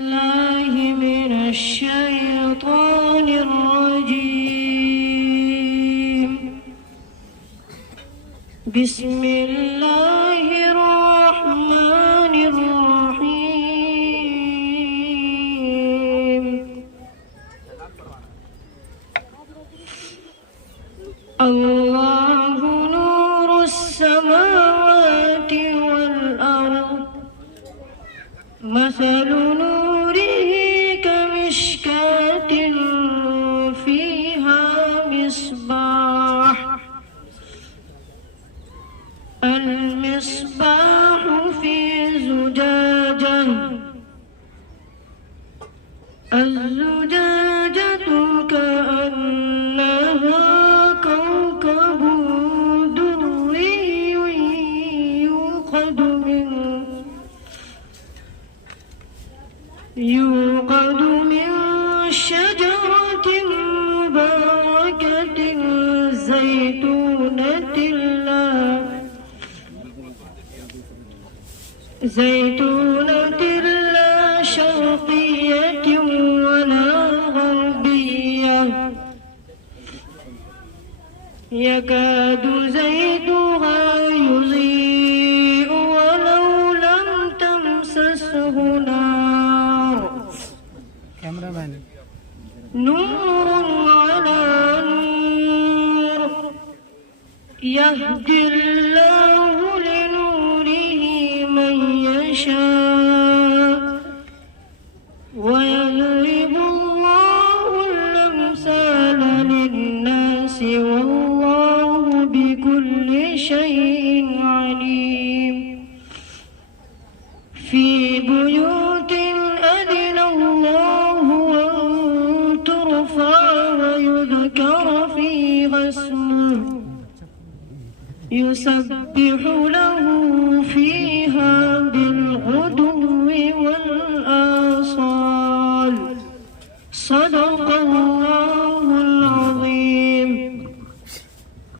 الله من الشيطان الرجيم. بسم الله الرحمن الرحيم. الله نور السماوات والأرض، مثل نوره كمشكاة فيها مصباح، المصباح في زجاجة، الزجاجة كأنها كوكب دري يوقد من شجرة مباركة زيتونة لا شرقية ولا غربية، يكاد زيتها يضيء ولو لم تمسسه نار، نور على نور، يهدي الله لنوره من يشاء، ويضرب الله الأمثال للناس، والله بكل شيء عليم. في بيوت أذن الله أن ترفع ويذكر فيها اسمه يسبح له